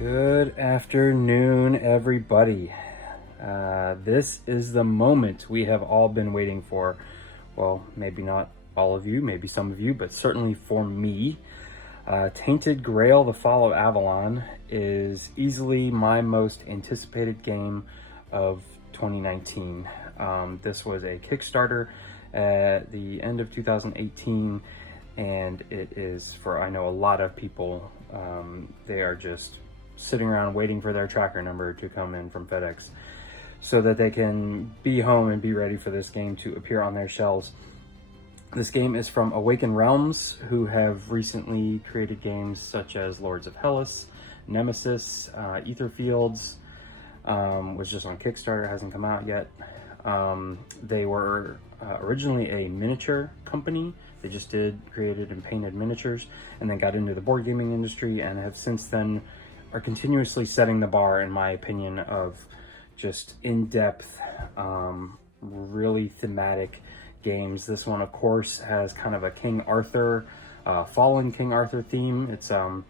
Good afternoon, everybody. This is the moment we have all been waiting for. Well, maybe not all of you, maybe some of you, but certainly for me. Tainted Grail, The Fall of Avalon, is easily my most anticipated game of 2019. This was a Kickstarter at the end of 2018, and it is for, I know, a lot of people. They are just sitting around waiting for their tracker number to come in from FedEx so that they can be home and be ready for this game to appear on their shelves. This game is from Awaken Realms, who have recently created games such as Lords of Hellas, Nemesis, Etherfields, was just on Kickstarter, hasn't come out yet. They were originally a miniature company. They just created and painted miniatures, and then got into the board gaming industry, and have since then are continuously setting the bar, in my opinion, of just in-depth, really thematic games. This one, of course, has kind of a King Arthur, fallen King Arthur theme. It's a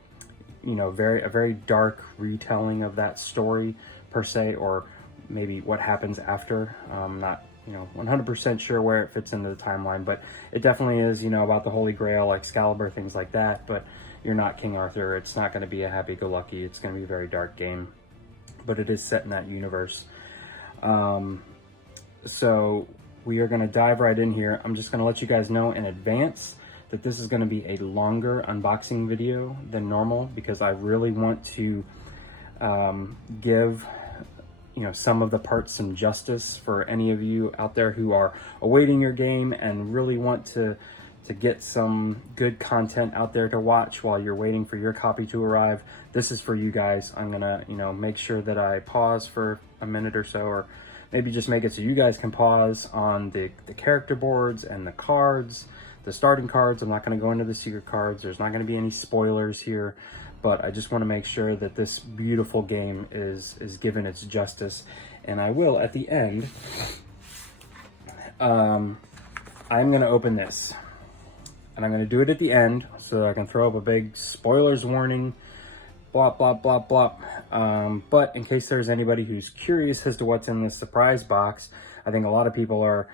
very dark retelling of that story per se, or maybe what happens after. Not 100% sure where it fits into the timeline, but it definitely is, about the Holy Grail, Excalibur, things like that. But you're not King Arthur. It's not going to be a happy-go-lucky. It's going to be a very dark game, but it is set in that universe. So we are going to dive right in here. I'm just going to let you guys know in advance that this is going to be a longer unboxing video than normal, because I really want to give some of the parts some justice for any of you out there who are awaiting your game and really want to get some good content out there to watch while you're waiting for your copy to arrive. This is for you guys. I'm gonna make sure that I pause for a minute or so, or maybe just make it so you guys can pause on the character boards and the cards, the starting cards. I'm not going to go into the secret cards. There's not going to be any spoilers here, but I just want to make sure that this beautiful game is given its justice. And I will, at the end, I'm going to open this. And I'm going to do it at the end so that I can throw up a big spoilers warning, blah, blah, blah, blah. But in case there's anybody who's curious as to what's in this surprise box, I think a lot of people are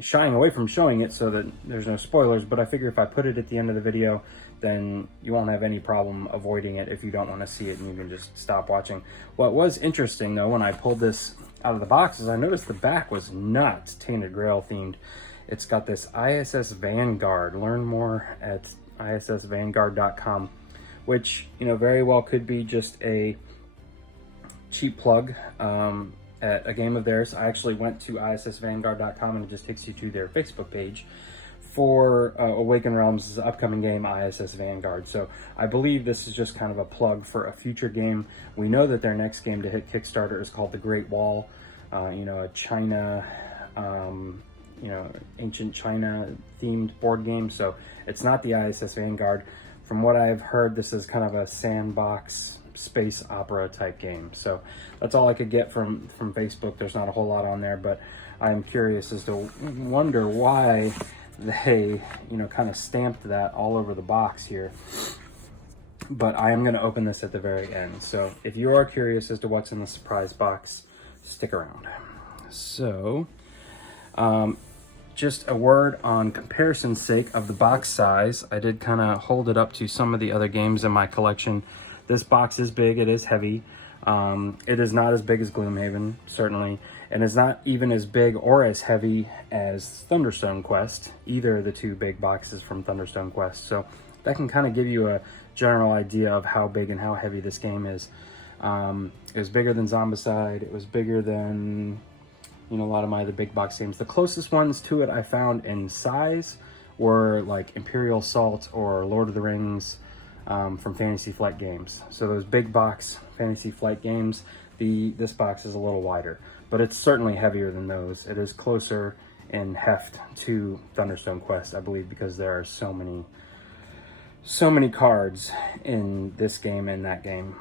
shying away from showing it so that there's no spoilers. But I figure if I put it at the end of the video, then you won't have any problem avoiding it if you don't want to see it, and you can just stop watching. What was interesting, though, when I pulled this out of the box, is I noticed the back was not Tainted Grail themed. It's got this ISS Vanguard. Learn more at issvanguard.com, which, very well could be just a cheap plug at a game of theirs. I actually went to issvanguard.com, and it just takes you to their Facebook page for Awaken Realms' upcoming game, ISS Vanguard. So I believe this is just kind of a plug for a future game. We know that their next game to hit Kickstarter is called The Great Wall, a China, ancient China themed board game. So it's not the ISS Vanguard. From what I've heard, this is kind of a sandbox space opera type game. So that's all I could get from Facebook. There's not a whole lot on there, but I'm curious as to wonder why they kind of stamped that all over the box here. But I am going to open this at the very end, so if you are curious as to what's in the surprise box, stick around. So just a word on comparison's sake of the box size. I did kind of hold it up to some of the other games in my collection. This box is big, it is heavy. It is not as big as Gloomhaven, certainly, and it's not even as big or as heavy as Thunderstone Quest, either of the two big boxes from Thunderstone Quest. So that can kind of give you a general idea of how big and how heavy this game is. It was bigger than Zombicide. It was bigger than a lot of my other big box games. The closest ones to it I found in size were like Imperial Assault or Lord of the Rings, from Fantasy Flight Games. So those big box Fantasy Flight games, this box is a little wider, but it's certainly heavier than those. It is closer in heft to Thunderstone Quest, I believe, because there are so many cards in this game and that game.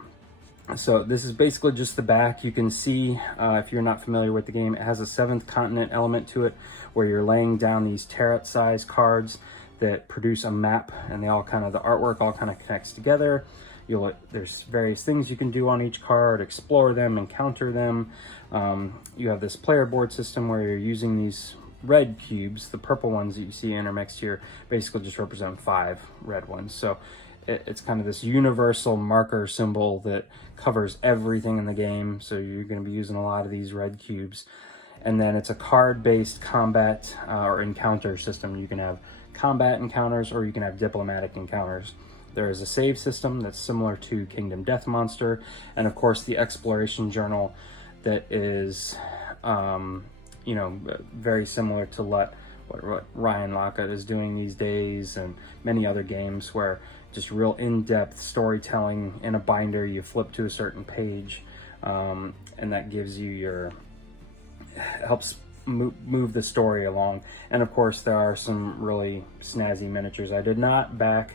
So this is basically just the back. You can see, if you're not familiar with the game, it has a 7th continent element to it, where you're laying down these tarot-sized cards that produce a map, and they all kind of, the artwork all kind of connects together. There's various things you can do on each card, explore them, encounter them. You have this player board system where you're using these red cubes. The purple ones that you see intermixed here basically just represent 5 red ones. So it's kind of this universal marker symbol that covers everything in the game. So you're going to be using a lot of these red cubes. And then it's a card-based combat or encounter system. You can have combat encounters or you can have diplomatic encounters. There is a save system that's similar to Kingdom Death Monster. And of course the exploration journal that is, you know, very similar to what Ryan Lockett is doing these days, and many other games where just real in-depth storytelling in a binder. You flip to a certain page, and that gives you helps move the story along. And of course there are some really snazzy miniatures. I did not back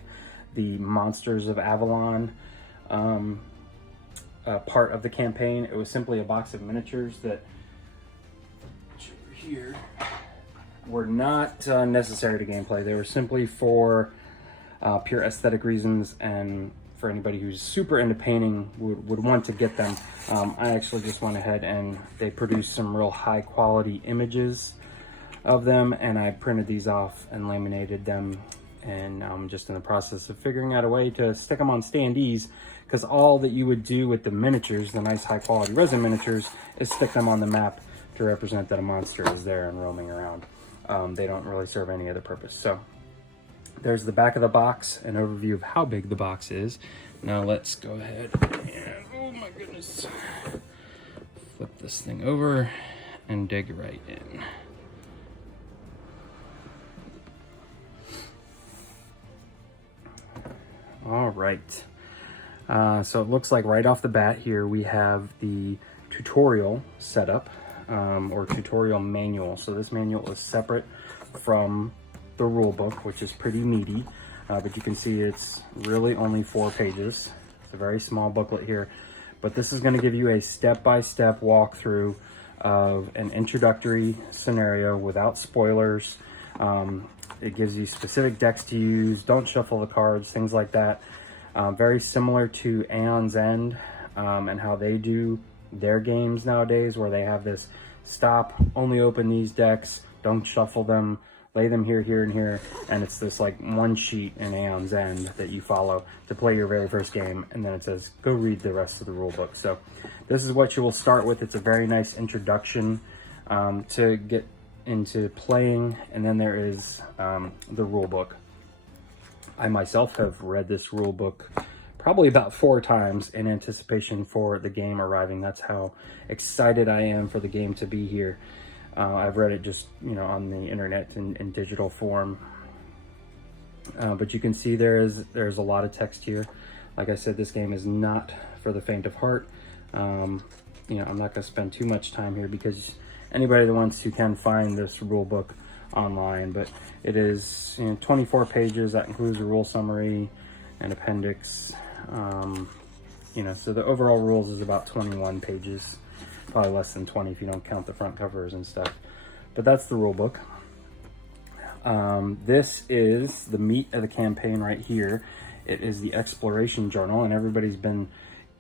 the Monsters of Avalon part of the campaign. It was simply a box of miniatures that here were not necessary to gameplay. They were simply for pure aesthetic reasons, and for anybody who's super into painting would want to get them. I actually just went ahead and they produced some real high quality images of them, and I printed these off and laminated them, and I'm just in the process of figuring out a way to stick them on standees, because all that you would do with the miniatures, the nice high quality resin miniatures, is stick them on the map to represent that a monster is there and roaming around. They don't really serve any other purpose. So there's the back of the box, an overview of how big the box is. Now let's go ahead and, oh my goodness, flip this thing over and dig right in. All right, so it looks like right off the bat here we have the tutorial setup, or tutorial manual. So this manual is separate from the rule book, which is pretty meaty, but you can see it's really only 4 pages. It's a very small booklet here, but this is going to give you a step-by-step walkthrough of an introductory scenario without spoilers. It gives you specific decks to use, don't shuffle the cards, things like that. Very similar to Aeon's End and how they do their games nowadays, where they have this stop, only open these decks, don't shuffle them, lay them here, here, and here, and it's this like one sheet in Aeon's End that you follow to play your very first game, and then it says go read the rest of the rule book. So this is what you will start with. It's a very nice introduction to get into playing, and then there is the rule book. I myself have read this rule book probably about 4 times in anticipation for the game arriving. That's how excited I am for the game to be here. I've read it just, you know, on the internet in digital form. But you can see there's a lot of text here. Like I said, this game is not for the faint of heart. You know, I'm not going to spend too much time here because anybody that wants to can find this rule book online. But it is, you know, 24 pages. That includes a rule summary and appendix. You know, so the overall rules is about 21 pages. Probably less than 20 if you don't count the front covers and stuff. But that's the rule book. This is the meat of the campaign right here. It is the exploration journal, and everybody's been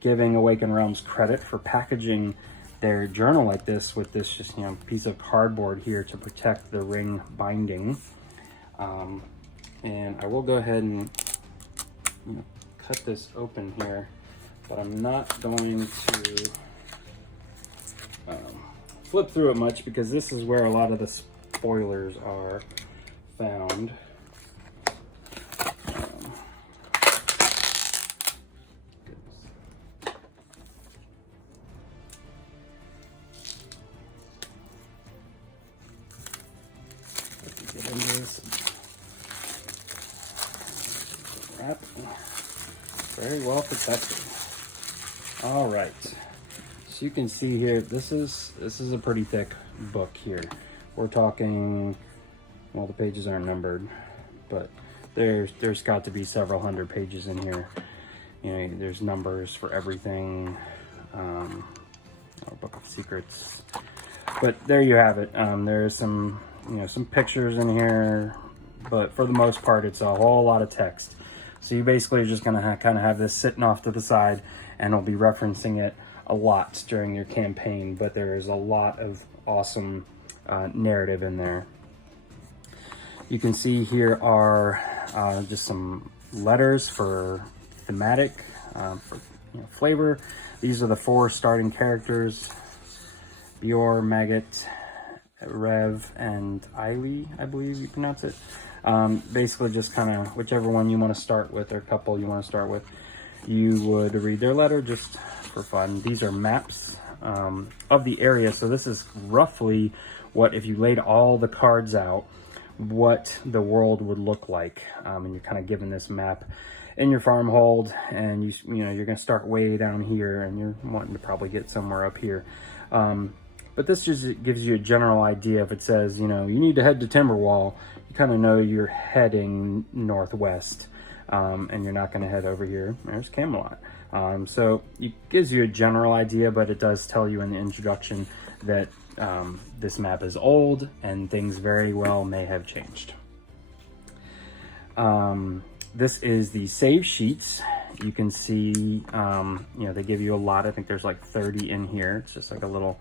giving Awakened Realms credit for packaging their journal like this with this just, you know, piece of cardboard here to protect the ring binding. And I will go ahead and, you know, cut this open here, but I'm not going to flip through it much because this is where a lot of the spoilers are found. Get into this wrap. Very well protected. All right. So you can see here, this is a pretty thick book here. We're talking, well, the pages aren't numbered, but there's got to be several hundred pages in here. You know, there's numbers for everything. Book of Secrets. But there you have it. There's some, you know, some pictures in here, but for the most part, it's a whole lot of text. So you basically are just gonna kind of have this sitting off to the side, and I'll be referencing it a lot during your campaign, but there is a lot of awesome narrative in there. You can see here are just some letters for thematic, for flavor. These are the 4 starting characters: Bior, Maggot, Rev, and Eily, I believe you pronounce it. Basically just kind of whichever one you want to start with, or couple you want to start with, you would read their letter just for fun. These are maps of the area. So this is roughly what, if you laid all the cards out, what the world would look like. And you're kind of given this map in your farm hold, and you know you're going to start way down here, and you're wanting to probably get somewhere up here. But this just gives you a general idea. If it says, you need to head to Timberwall, you kind of know you're heading northwest, and you're not going to head over here. There's Camelot. So it gives you a general idea, but it does tell you in the introduction that this map is old and things very well may have changed. This is the save sheets. You can see, they give you a lot. I think there's like 30 in here. It's just like a little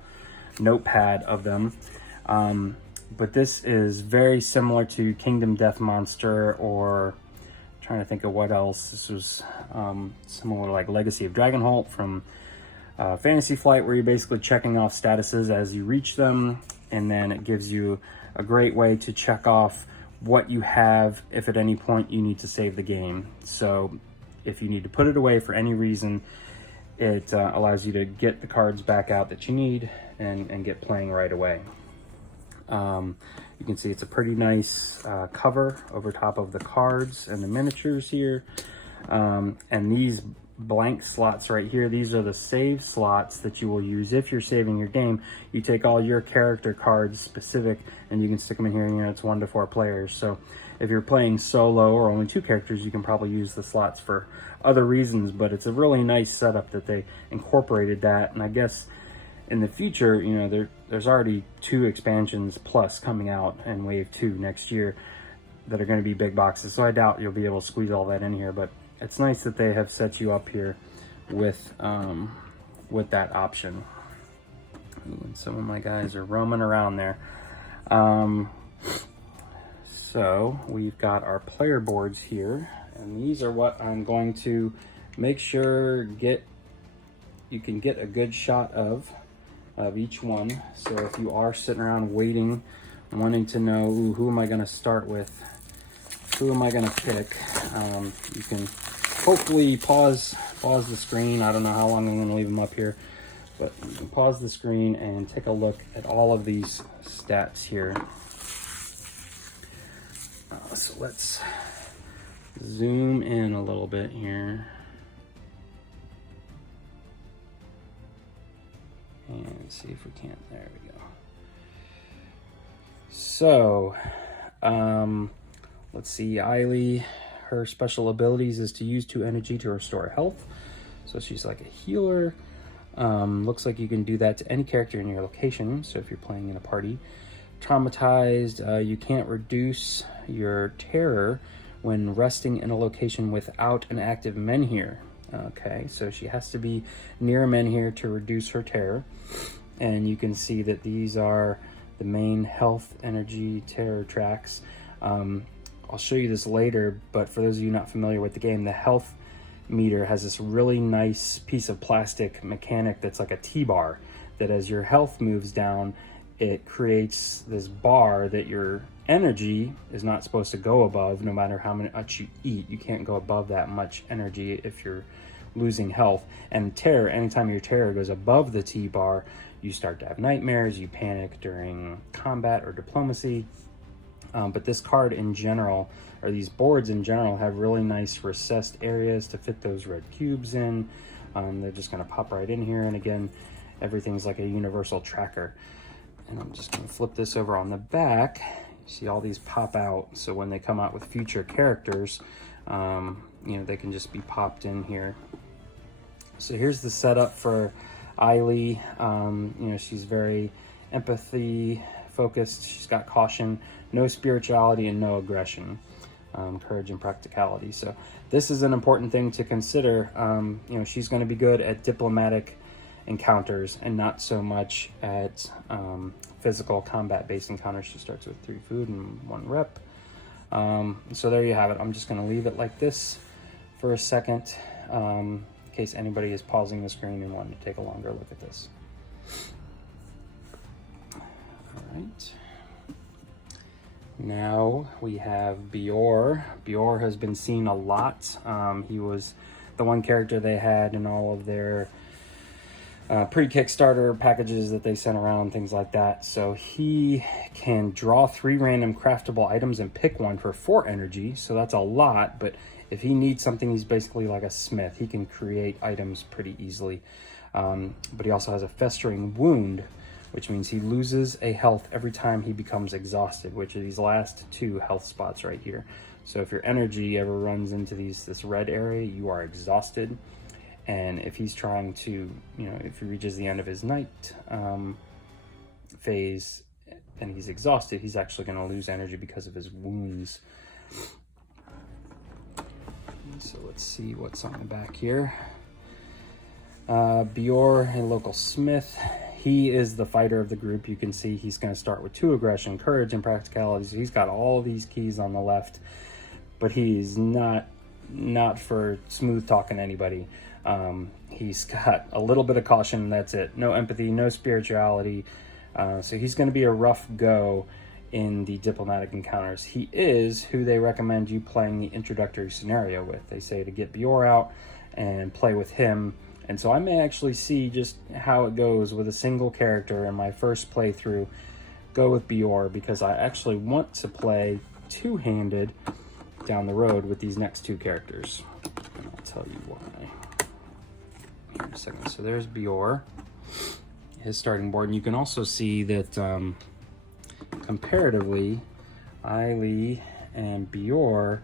notepad of them. But this is very similar to Kingdom Death Monster, or trying to think of what else. This was similar to like Legacy of Dragonholt from Fantasy Flight, where you're basically checking off statuses as you reach them, and then it gives you a great way to check off what you have if at any point you need to save the game. So if you need to put it away for any reason, it allows you to get the cards back out that you need and get playing right away. You can see it's a pretty nice cover over top of the cards and the miniatures here. And these blank slots right here, these are the save slots that you will use if you're saving your game. You take all your character cards specific and you can stick them in here. It's 1 to 4 players. So if you're playing solo or only 2 characters, you can probably use the slots for other reasons, but it's a really nice setup that they incorporated that. And I guess in the future, there's already 2 expansions plus coming out in Wave 2 next year that are going to be big boxes. So I doubt you'll be able to squeeze all that in here, but it's nice that they have set you up here with that option. Ooh, and some of my guys are roaming around there. So we've got our player boards here, and these are what I'm going to make sure you can get a good shot of each one. So if you are sitting around waiting, wanting to know, ooh, who am I going to start with? Who am I going to pick? You can hopefully pause the screen. I don't know how long I'm going to leave them up here, but you can pause the screen and take a look at all of these stats here. So let's zoom in a little bit here. And see if we can't. There we go. So, let's see. Eily, her special abilities is to use 2 energy to restore health. So she's like a healer. Looks like you can do that to any character in your location. So if you're playing in a party. Traumatized, you can't reduce your terror when resting in a location without an active menhir. Okay, so she has to be near a menhir to reduce her terror. And you can see that these are the main health, energy, terror tracks. I'll show you this later, but for those of you not familiar with the game, the health meter has this really nice piece of plastic mechanic that's like a T-bar, that as your health moves down, it creates this bar that your energy is not supposed to go above. No matter how much you eat, you can't go above that much energy if you're losing health. And terror, anytime your terror goes above the T-bar, you start to have nightmares, you panic during combat or diplomacy. But this card in general, or these boards in general, have really nice recessed areas to fit those red cubes in. They're just going to pop right in here. And again, everything's like a universal tracker. And I'm just going to flip this over on the back. You see all these pop out. So when they come out with future characters, they can just be popped in here. So here's the setup for Eily. She's very empathy focused. She's got caution, no spirituality, and no aggression. courage and practicality. So this is an important thing to consider. You know, she's going to be good at diplomatic encounters and not so much at physical combat-based encounters. She starts with 3 food and 1 rep. So there you have it. I'm just going to leave it like this for a second, in case anybody is pausing the screen and wanting to take a longer look at this. All right. Now we have Bior. Bior has been seen a lot. He was the one character they had in all of their pre-Kickstarter packages that they sent around, things like that. So he can draw 3 random craftable items and pick one for 4 energy. So that's a lot, but if he needs something, he's basically like a smith. He can create items pretty easily. But he also has a festering wound, which means he loses a health every time he becomes exhausted, which are these last 2 health spots right here. So if your energy ever runs into this red area, you are exhausted. And if he's trying to, you know, if he reaches the end of his night phase and he's exhausted, he's actually going to lose energy because of his wounds. So let's see what's on the back here. Bior, a local smith. He is the fighter of the group. You can see he's going to start with 2 aggression, courage, and practicality. So he's got all these keys on the left, but he's not for smooth talking anybody. He's got a little bit of caution, and that's it. No empathy, no spirituality. So he's going to be a rough go in the diplomatic encounters. He is who they recommend you playing the introductory scenario with. They say to get Bior out and play with him. And so I may actually see just how it goes with a single character in my first playthrough. Go with Bior, because I actually want to play 2-handed down the road with these next 2 characters. And I'll tell you why. Here in a second. So there's Bior, his starting board. And you can also see that comparatively, Eiley and Bior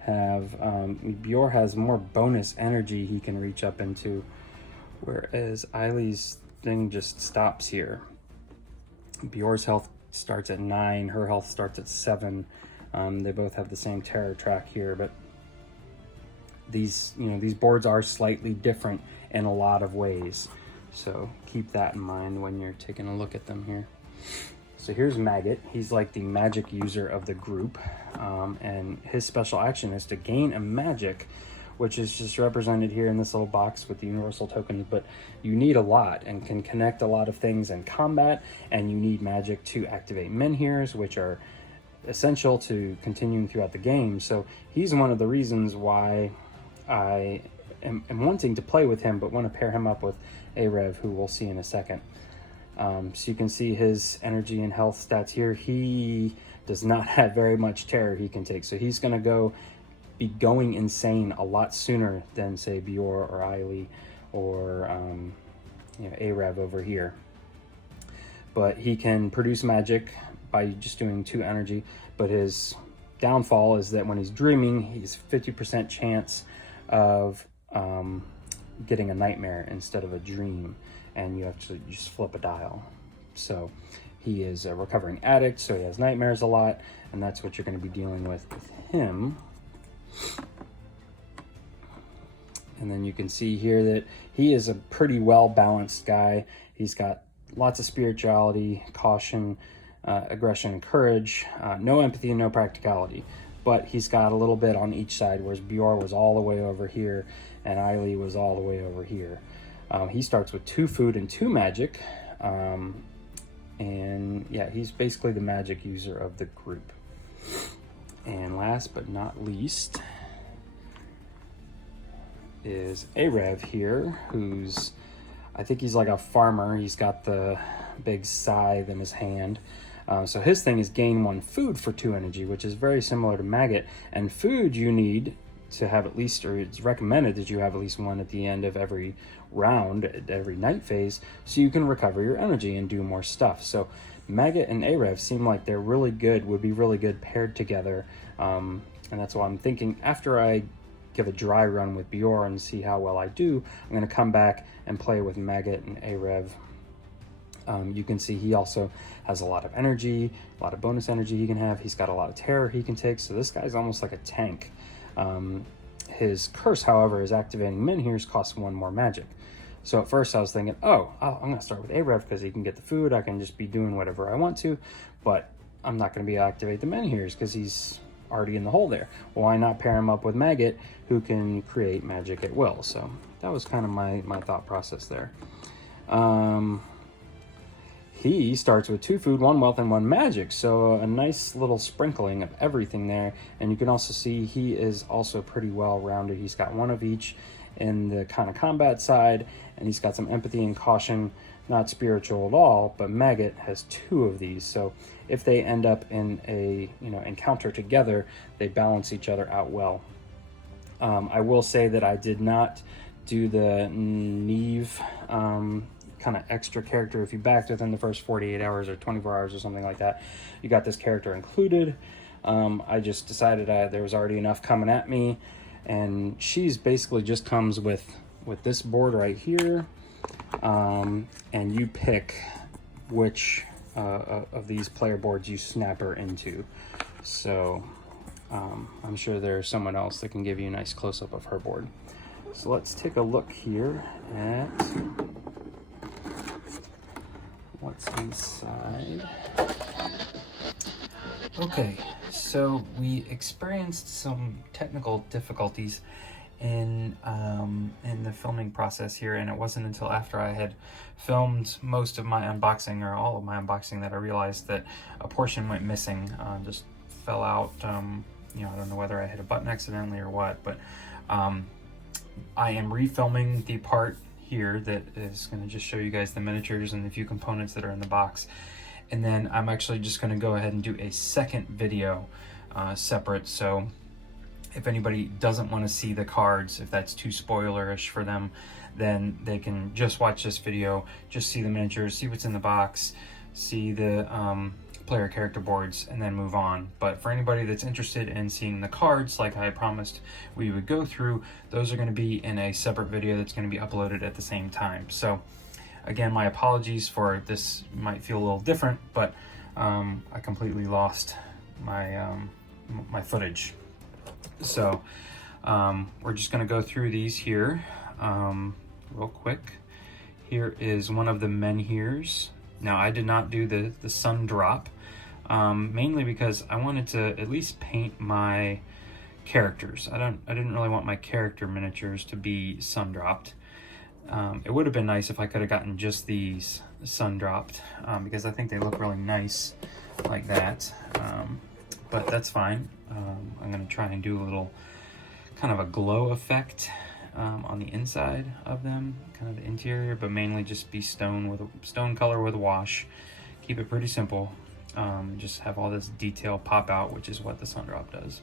have, Bior has more bonus energy he can reach up into, whereas Eiley's thing just stops here. Bior's health starts at 9, her health starts at 7. They both have the same terror track here, but these, you know, these boards are slightly different in a lot of ways. So keep that in mind when you're taking a look at them here. So here's Maggot. He's like the magic user of the group, and his special action is to gain a magic, which is just represented here in this little box with the universal tokens, but you need a lot and can connect a lot of things in combat, and you need magic to activate menhirs, which are essential to continuing throughout the game. So he's one of the reasons why I am wanting to play with him, but want to pair him up with Arev, who we'll see in a second. So you can see his energy and health stats here. He does not have very much terror he can take, so he's going to be going insane a lot sooner than, say, Bior or Eiley or you know, Arev over here. But he can produce magic by just doing 2 energy, but his downfall is that when he's dreaming, he's 50% chance of getting a nightmare instead of a dream, and you have to just flip a dial. So he is a recovering addict, so he has nightmares a lot, and that's what you're going to be dealing with him. And then you can see here that he is a pretty well balanced guy. He's got lots of spirituality, caution, aggression, and courage, no empathy and no practicality, but he's got a little bit on each side, whereas Bior was all the way over here and Eiley was all the way over here. He starts with 2 food and 2 magic, and yeah, he's basically the magic user of the group. And last but not least is Arev here, who's, I think he's like a farmer. He's got the big scythe in his hand. So his thing is gain 1 food for 2 energy, which is very similar to Maggot. And food you need to have at least, or it's recommended that you have at least 1 at the end of every round, at every night phase, so you can recover your energy and do more stuff. So Maggot and Arev seem like they're really good, would be really good paired together. And that's why I'm thinking after I give a dry run with Bior and see how well I do, I'm going to come back and play with Maggot and Arev You can see he also has a lot of energy, a lot of bonus energy he can have. He's got a lot of terror he can take, so this guy's almost like a tank. His curse, however, is activating menhirs costs 1 more magic. So at first I was thinking, oh, I'm going to start with Arev because he can get the food. I can just be doing whatever I want to, but I'm not going to be able to activate the menhirs because he's already in the hole there. Well, why not pair him up with Maggot, who can create magic at will? So that was kind of my thought process there. He starts with 2 food, 1 wealth, and 1 magic. So a nice little sprinkling of everything there. And you can also see he is also pretty well rounded. He's got 1 of each in the kind of combat side, and he's got some empathy and caution, not spiritual at all, but Maggot has 2 of these. So if they end up in a encounter together, they balance each other out well. I will say that I did not do the Neve kind of extra character. If you backed within the first 48 hours or 24 hours or something like that, you got this character included. I just decided there was already enough coming at me, and she's basically just comes with this board right here, and you pick which of these player boards you snap her into. So I'm sure there's someone else that can give you a nice close-up of her board. So let's take a look here at what's inside. Okay, so we experienced some technical difficulties in the filming process here, and it wasn't until after I had filmed most of my unboxing, or all of my unboxing, that I realized that a portion went missing, just fell out. I don't know whether I hit a button accidentally or what, but I am refilming the part here that is going to just show you guys the miniatures and the few components that are in the box, and then I'm actually just going to go ahead and do a second video separate. So if anybody doesn't want to see the cards, if that's too spoilerish for them, then they can just watch this video, just see the miniatures, see what's in the box, see the player character boards, and then move on. But for anybody that's interested in seeing the cards, like I promised we would go through, those are going to be in a separate video that's going to be uploaded at the same time. So again, my apologies for this. Might feel a little different, but I completely lost my my footage. So we're just going to go through these here real quick. Here is one of the menhirs. Now, I did not do the sun drop, mainly because I wanted to at least paint my characters. I didn't really want my character miniatures to be sun dropped. It would have been nice if I could have gotten just these sun dropped, because I think they look really nice like that. But that's fine. I'm going to try and do a little kind of a glow effect on the inside of them, kind of the interior, but mainly just be stone color with a wash. Keep it pretty simple. Just have all this detail pop out, which is what the sun drop does.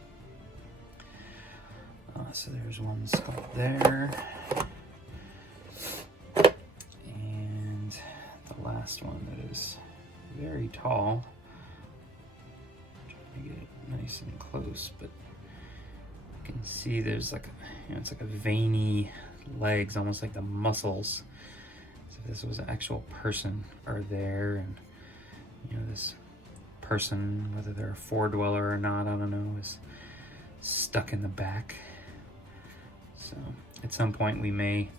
So there's one sculpt there, and the last one that is very tall. Trying to get it nice and close, but you can see there's like it's like a veiny legs, almost like the muscles. So if this was an actual person are there, and this person, whether they're a four dweller or not, I don't know, is stuck in the back. So at some point we may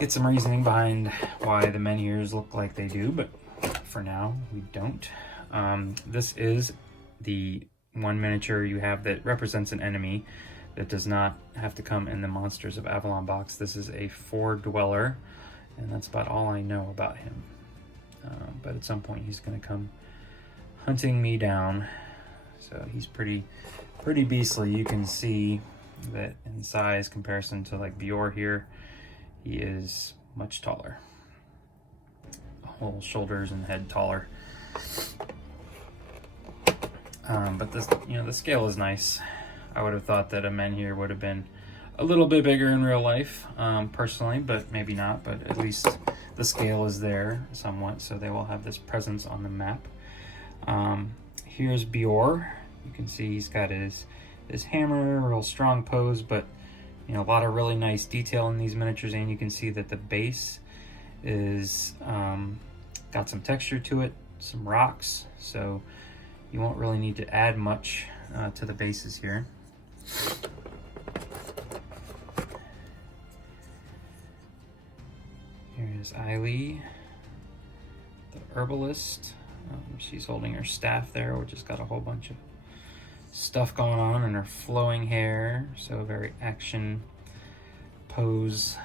get some reasoning behind why the menhirs look like they do, but for now we don't. This is the one miniature you have that represents an enemy that does not have to come in the Monsters of Avalon box. This is a four dweller, and that's about all I know about him. But at some point he's going to come hunting me down. So he's pretty beastly. You can see that in size comparison to like Bjor here, he is much taller. Whole shoulders and head taller. But this, the scale is nice. I would have thought that a menhir would have been a little bit bigger in real life, personally, but maybe not. But at least the scale is there somewhat, so they will have this presence on the map. Here's Bjor. You can see he's got his hammer, real strong pose, but a lot of really nice detail in these miniatures, and you can see that the base is Got some texture to it, some rocks, so you won't really need to add much to the bases here. Here's Eileen, the herbalist. She's holding her staff there, which has got a whole bunch of stuff going on, and her flowing hair, so a very action pose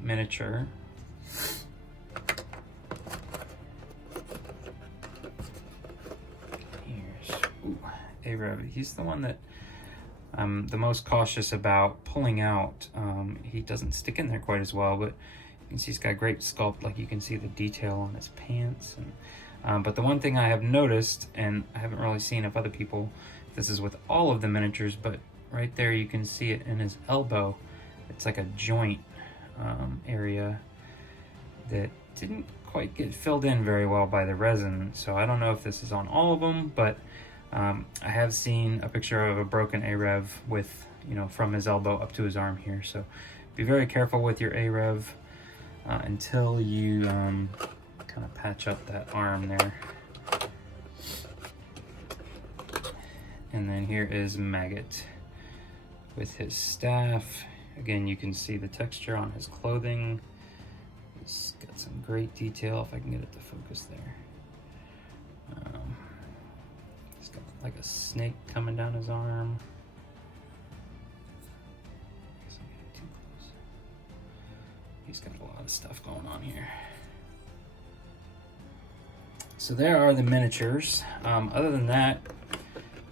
miniature. Here's Arev. He's the one that I'm the most cautious about pulling out. He doesn't stick in there quite as well, but you can see he's got great sculpt. Like you can see the detail on his pants. And, but the one thing I have noticed, and I haven't really seen if other people, this is with all of the miniatures, but right there you can see it in his elbow. It's like a joint area that didn't quite get filled in very well by the resin. So I don't know if this is on all of them, but I have seen a picture of a broken Arev with, you know, from his elbow up to his arm here. So be very careful with your Arev until you kind of patch up that arm there. And then here is Maggot with his staff. Again, you can see the texture on his clothing. It's got some great detail, if I can get it to focus there. He's got like a snake coming down his arm. Too close. He's got a lot of stuff going on here. So there are the miniatures. Other than that,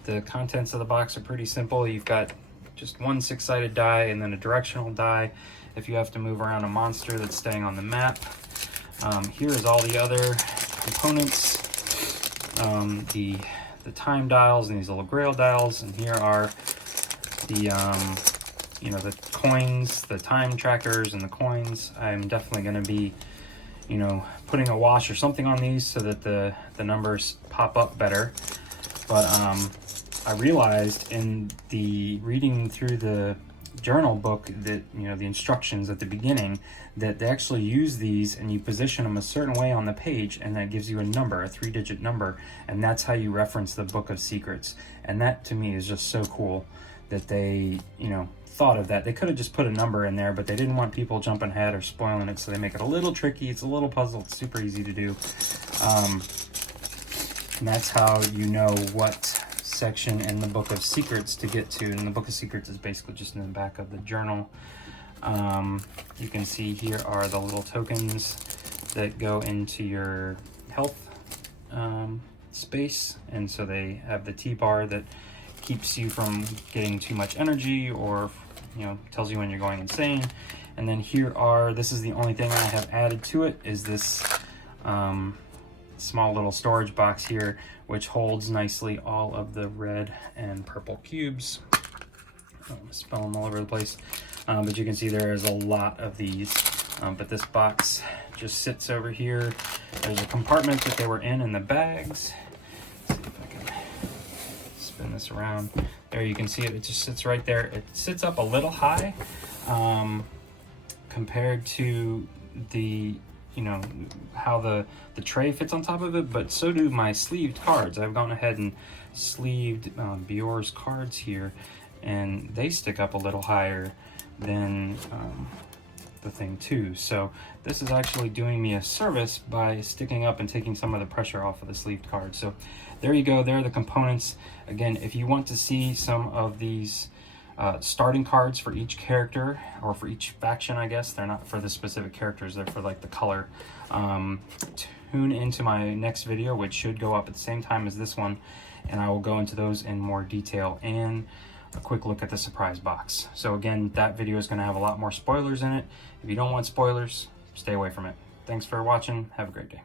the contents of the box are pretty simple. You've got just one 6-sided die and then a directional die if you have to move around a monster that's staying on the map. Here is all the other components, the time dials and these little grail dials, and here are the you know, the coins, the time trackers and the coins. I'm definitely going to be, you know, putting a wash or something on these so that the numbers pop up better. But I realized in the reading through the journal book that, you know, the instructions at the beginning, that they actually use these and you position them a certain way on the page, and that gives you a number, a 3-digit number, and that's how you reference the Book of Secrets. And that to me is just so cool that they, you know, thought of that. They could have just put a number in there, but they didn't want people jumping ahead or spoiling it, so they make it a little tricky. It's a little puzzle. It's super easy to do. And that's how you know what section in the Book of Secrets to get to. And the Book of Secrets is basically just in the back of the journal. You can see here are the little tokens that go into your health space, and so they have the T-bar that keeps you from getting too much energy, or, you know, tells you when you're going insane. And then here are, this is the only thing I have added to it, is this small little storage box here, which holds nicely all of the red and purple cubes. I'm gonna spill them all over the place, but you can see there is a lot of these. But this box just sits over here. There's a compartment that they were in the bags. Let's see if I can spin this around. There you can see it. It just sits right there. It sits up a little high compared to the, you know, how the tray fits on top of it, but so do my sleeved cards. I've gone ahead and sleeved Bior's cards here, and they stick up a little higher than the thing too. So this is actually doing me a service by sticking up and taking some of the pressure off of the sleeved cards. So there you go. There are the components. Again, if you want to see some of these starting cards for each character, or for each faction, I guess. They're not for the specific characters, they're for like the color. Tune into my next video, which should go up at the same time as this one, and I will go into those in more detail and a quick look at the surprise box. So again, that video is going to have a lot more spoilers in it. If you don't want spoilers, stay away from it. Thanks for watching. Have a great day.